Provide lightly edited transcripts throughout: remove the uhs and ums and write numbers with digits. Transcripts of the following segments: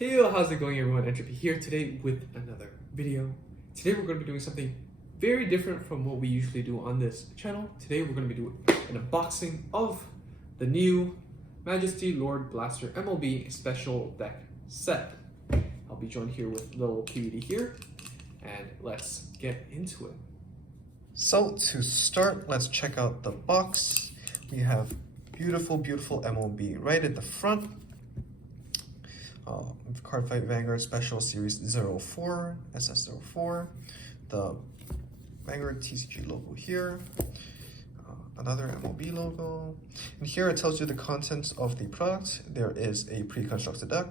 Hey, yo, how's it going everyone? Entropy here today with another video. Today we're going to be doing something very different from what we usually do on this channel. Today we're going to be doing an unboxing of the new Majesty Lord Blaster MLB special deck set. I'll be joined here with little cutie here, and let's get into it. So to start, let's check out the box. We have beautiful MLB right at the front. Cardfight Vanguard Special Series 04, SS04, the Vanguard TCG logo here, another MLB logo, and here it tells you the contents of the product. There is a pre-constructed deck,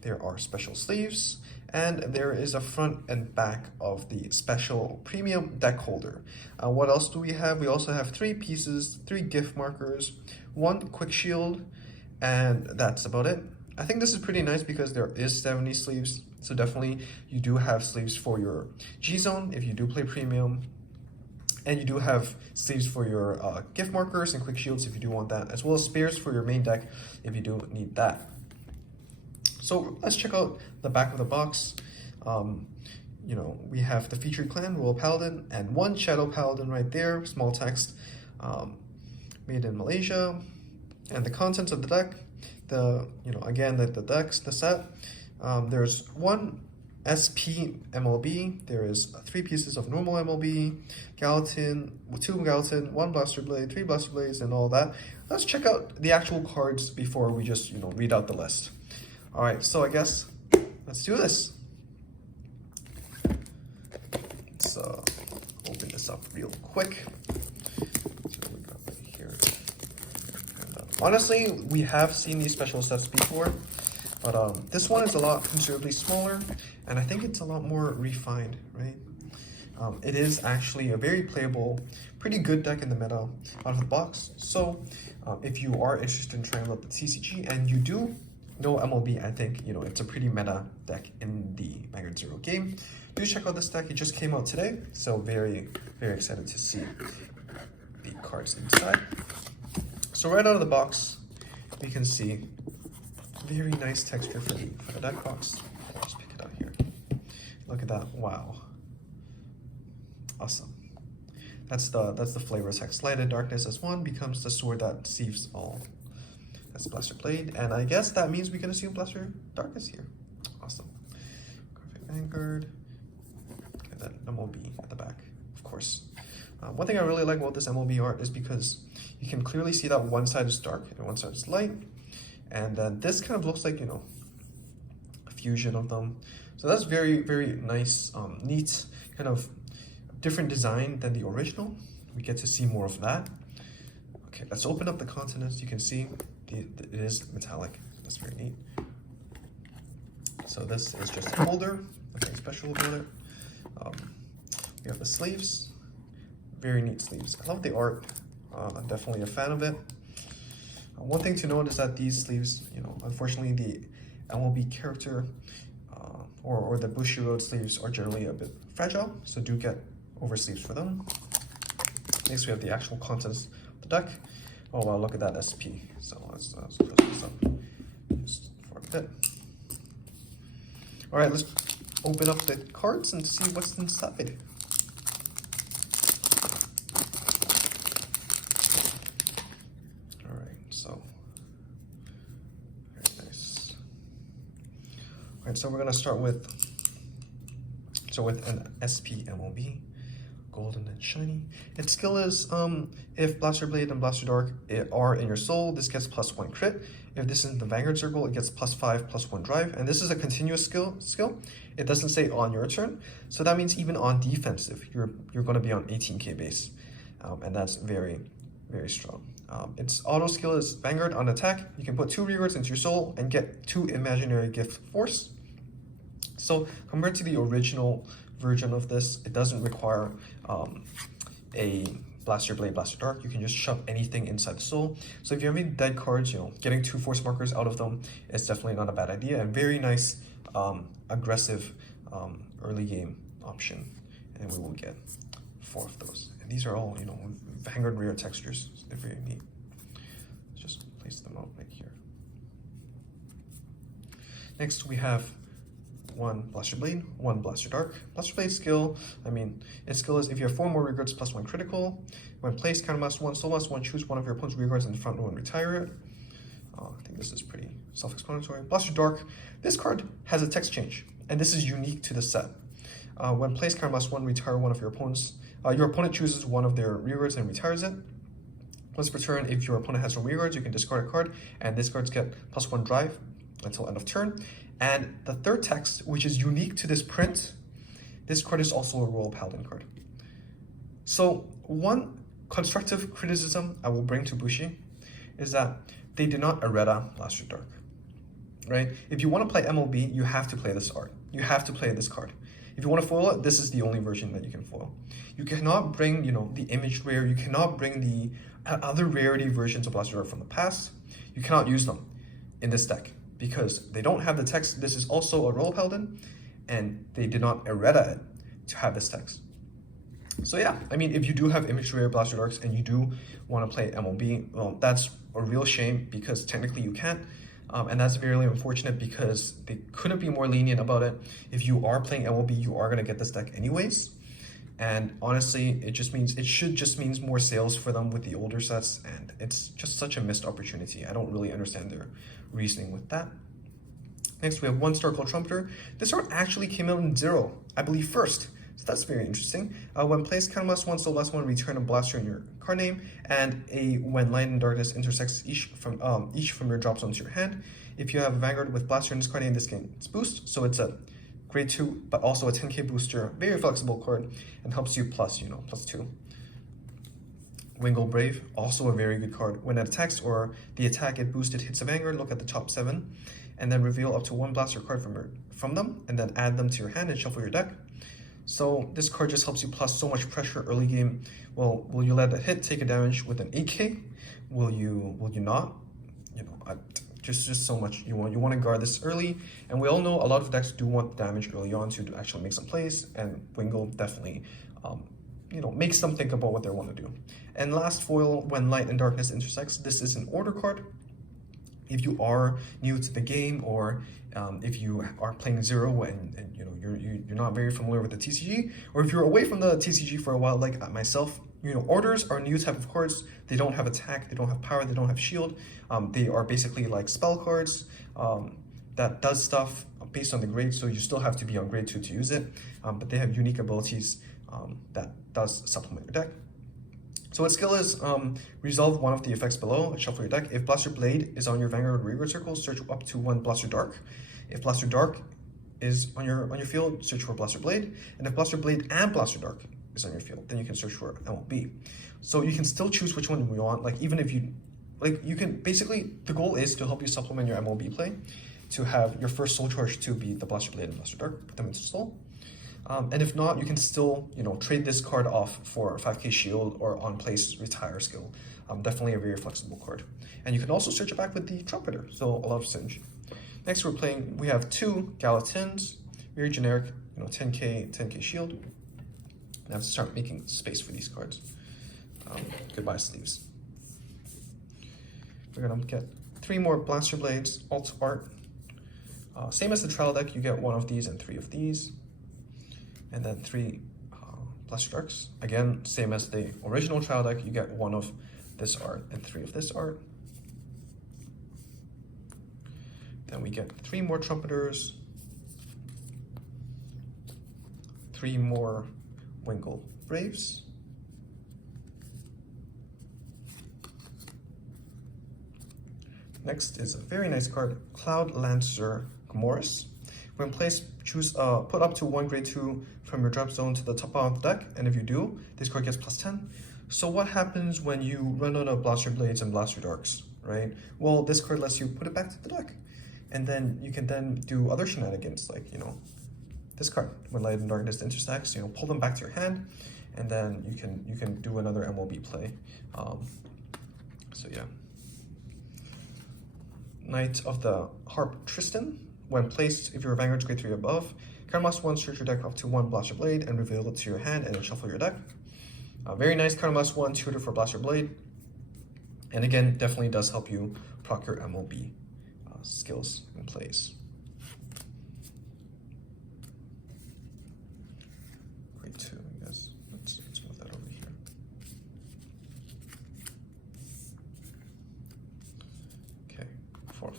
there are special sleeves, and there is a front and back of the special premium deck holder. What else do we have? We also have 3 pieces, 3 gift markers, 1 quick shield, and that's about it. I think this is pretty nice because there is 70 sleeves, so definitely you do have sleeves for your G-Zone if you do play premium, and you do have sleeves for your gift markers and quick shields if you do want that, as well as spares for your main deck if you do need that. So let's check out the back of the box. We have the featured clan, Royal Paladin, and 1 Shadow Paladin right there, small text, made in Malaysia, and the contents of the deck. Again, the decks, the set. There's 1 SP MLB. There is 3 pieces of normal MLB, Gallatin, 2 Gallatin, 1 Blaster Blade, 3 Blaster Blades, and all that. Let's check out the actual cards before we just read out the list. All right, so I guess let's do this. Let's open this up real quick. Honestly, we have seen these special sets before, but this one is a lot considerably smaller, and I think it's a lot more refined, right? It is actually a very playable, pretty good deck in the meta out of the box. So if you are interested in trying out the TCG and you do know MLB, I think it's a pretty meta deck in the Vanguard 0 game. Do check out this deck. It just came out today, so very excited to see the cards inside. So right out of the box, we can see very nice texture for the deck box. Just pick it out here. Look at that! Wow, awesome. That's the flavor text. Light and darkness as 1 becomes the sword that sieves all. That's Blaster Blade, and I guess that means we can assume Blaster Darkness here. Awesome. Vanguard. Okay, that MLB at the back, of course. One thing I really like about this MLB art is because you can clearly see that one side is dark and one side is light. And then this kind of looks like, a fusion of them. So that's very nice, neat, kind of different design than the original. We get to see more of that. Okay, let's open up the contents. You can see it is metallic. That's very neat. So this is just a holder, nothing special about it. We have the sleeves. Very neat sleeves. I love the art. I'm definitely a fan of it. One thing to note is that these sleeves, unfortunately the MLB character or the Bushiroad sleeves are generally a bit fragile, so do get over sleeves for them. Next we have the actual contents of the deck. Oh wow, look at that SP. So let's close this up just for a bit. All right, let's open up the cards and see what's inside. Alright, so we're gonna start with an SP MLB, golden and shiny. Its skill is if Blaster Blade and Blaster Dark are in your soul, this gets +1 crit. If this is in the Vanguard circle, it gets +5, +1 drive, and this is a continuous skill. It doesn't say on your turn, so that means even on defensive, you're gonna be on 18k base, and that's very strong. Its auto skill is Vanguard on attack. You can put 2 rewards into your soul and get 2 imaginary gift force. So compared to the original version of this, it doesn't require a Blaster Blade, Blaster Dark. You can just shove anything inside the soul. So if you have any dead cards, getting 2 force markers out of them is definitely not a bad idea, and very nice aggressive early game option. And we will get 4 of those. And these are all, Vanguard rare textures. So they're very neat. Let's just place them out right here. Next we have 1 Blaster Blade, 1 Blaster Dark. Blaster Blade skill, its skill is if you have 4 more rearguards plus 1 critical. When placed, counterblast 1, soul blast 1, choose one of your opponent's rearguards in the front row and retire it. I think this is pretty self-explanatory. Blaster Dark, this card has a text change, and this is unique to the set. When placed, counterblast 1, retire one of your opponent's. Your opponent chooses one of their rearguards and retires it. Once per turn, if your opponent has no rearguards, you can discard a card, and these cards get +1 drive until end of turn. And the third text, which is unique to this print, this card is also a Royal Paladin card. So one constructive criticism I will bring to Bushi is that they did not errata Blaster Dark, right? If you want to play MLB, you have to play this art. You have to play this card. If you want to foil it, this is the only version that you can foil. You cannot bring, the image rare. You cannot bring the other rarity versions of Blaster Dark from the past. You cannot use them in this deck because they don't have the text. This is also a Royal Paladin, and they did not errata it to have this text. So yeah, if you do have image rare Blaster Darks and you do want to play MLB, well, that's a real shame because technically you can't. And that's very unfortunate because they couldn't be more lenient about it. If you are playing MLB, you are going to get this deck anyways. And honestly, it should just means more sales for them with the older sets, and it's just such a missed opportunity. I don't really understand their reasoning with that. Next, we have 1 Star Gold Trumpeter. This art actually came out in 0, I believe first. So that's very interesting. When placed, counterblast 1, soul blast 1, return a blaster in your card name, and when light and darkness intersects each from your drop zone to your hand. If you have a Vanguard with blaster in this card name, this gains boost. So it's a grade 2, but also a 10k booster, very flexible card, and helps you +2. Wingle Brave, also a very good card. When it attacks or the attack it boosted hits a Vanguard, look at the top 7, and then reveal up to 1 blaster card from them, and then add them to your hand and shuffle your deck. So this card just helps you plus so much pressure early game. Well, will you let a hit take a damage with an 8k? Will you not? Just so much you want to guard this early, and we all know a lot of decks do want damage early on to actually make some plays, and Wingle definitely makes them think about what they want to do. And last foil, when light and darkness intersects, this is an order card. If you are new to the game, or if you are playing 0 and you're not very familiar with the TCG, or if you're away from the TCG for a while like myself, orders are new type of cards. They don't have attack, they don't have power, they don't have shield. They are basically like spell cards that does stuff based on the grade, so you still have to be on grade 2 to use it, but they have unique abilities that does supplement your deck. So its skill is resolve one of the effects below, shuffle your deck. If Blaster Blade is on your Vanguard rearguard circle, search up to 1 Blaster Dark. If Blaster Dark is on your field, search for Blaster Blade. And if Blaster Blade and Blaster Dark is on your field, then you can search for MLB. So you can still choose which one you want. Like even if you can basically, the goal is to help you supplement your MLB play, to have your first soul charge to be the Blaster Blade and Blaster Dark, put them into soul. And if not, you can still, trade this card off for 5k shield or on place retire skill. Definitely a very flexible card. And you can also search it back with the Trumpeter, so a lot of synergy. Next we have 2 Galatins, very generic, 10k shield. I have to start making space for these cards. Goodbye sleeves. We're gonna get 3 more Blaster Blades, alt art. Same as the trial deck, you get 1 of these and 3 of these. And then 3 Blaster Darks. Again, same as the original trial deck, you get 1 of this art and 3 of this art. Then we get 3 more Trumpeters, 3 more Wingle Braves, next is a very nice card, Cloud Lancer Gomorrah. When placed, choose put up to 1 grade 2 from your drop zone to the top of the deck, and if you do, this card gets +10. So what happens when you run out of Blaster Blades and Blaster Darks, right? Well, this card lets you put it back to the deck, and then you can then do other shenanigans, like this card, when light and darkness intersects, pull them back to your hand, and then you can do another MLB play. So yeah. Knight of the Harp Tristan. When placed, if your Vanguard's grade 3 or above, counterblast 1, search your deck up to 1 Blaster Blade and reveal it to your hand, and then shuffle your deck. Very nice counterblast 1, tutor for Blaster Blade. And again, definitely does help you proc your MLB skills and plays.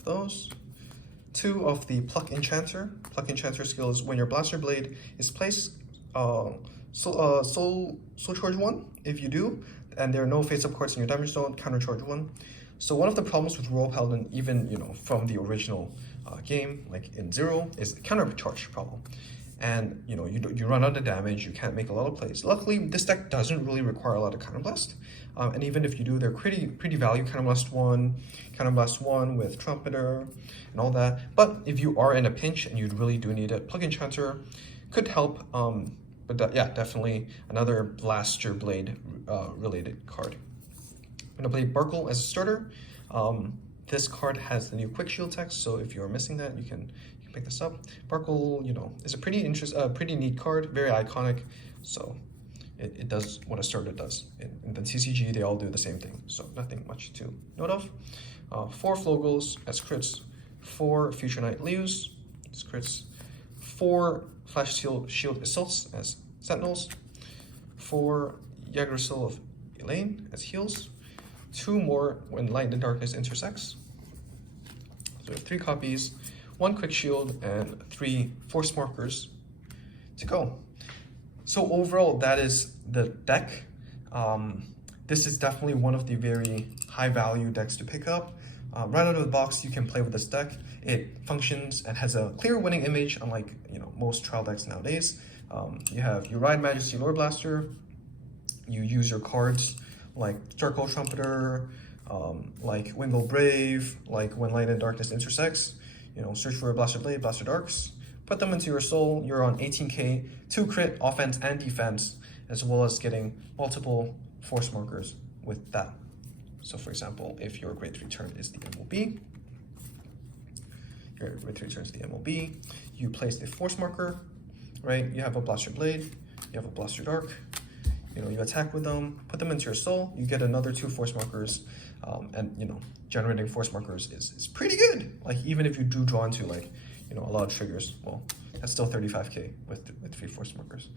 of those. 2 of the Pluck Enchanter. Pluck Enchanter skill is when your Blaster Blade is placed, Soul Charge 1. If you do, and there are no face-up cards in your damage zone, counter charge 1. So one of the problems with Royal Paladin, even from the original game, like in 0, is the counter charge problem. And you run out of damage, you can't make a lot of plays. Luckily, this deck doesn't really require a lot of counterblast. And even if you do, they're pretty value. Counterblast 1 with Trumpeter, and all that. But if you are in a pinch and you really do need it, Plug Enchanter could help. But yeah, definitely another Blaster Blade related card. I'm gonna play Barkle as a starter. This card has the new Quick Shield text, so if you're missing that, you can pick this up. Barkle, is a pretty neat card, very iconic. So it does what a starter does. In the TCG, they all do the same thing, so nothing much to note of. 4 Flogels as crits, 4 Future Knight Leos as crits, 4 Flash Shield Assaults as sentinels, 4 Yggdrasil of Elaine as heals, 2 more when Light and Darkness intersects. So we have 3 copies, 1 Quick Shield, and 3 Force Markers to go. So overall, that is the deck. This is definitely one of the very high value decks to pick up. Right out of the box, you can play with this deck. It functions and has a clear winning image, unlike most trial decks nowadays. You ride Majesty Lore Blaster, you use your cards like Charcoal Trumpeter, like Wingle Brave, like when Light and Darkness intersects. Search for a Blaster Blade, Blaster Darks, put them into your soul. You're on 18k, 2 crit, offense and defense, as well as getting multiple force markers with that. So for example, if your grade 3 turn is the MOB, you place the force marker, right? You have a Blaster Blade, you have a Blaster Dark, you attack with them, put them into your soul, you get another 2 force markers, and generating force markers is pretty good. Like even if you do draw into a lot of triggers, well, that's still 35k with 3 force markers.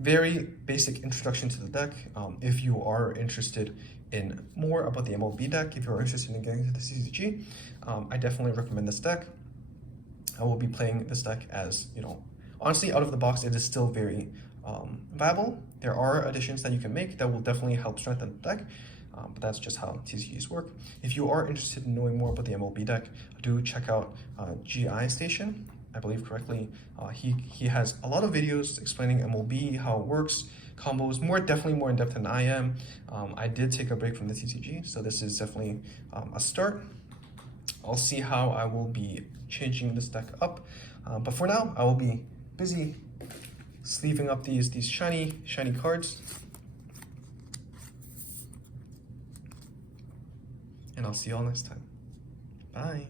Very basic introduction to the deck. If you are interested in more about the MLB deck, if you're interested in getting into the CCG, I definitely recommend this deck. I will be playing this deck as, honestly, out of the box, it is still very viable. There are additions that you can make that will definitely help strengthen the deck, but that's just how TCGs work. If you are interested in knowing more about the MLB deck, do check out GI Station. I believe correctly. He has a lot of videos explaining MLB, how it works, combos, definitely more in depth than I am. I did take a break from the TCG, so this is definitely a start. I'll see how I will be changing this deck up, but for now, I will be busy sleeving up these shiny cards, and I'll see you all next time. Bye.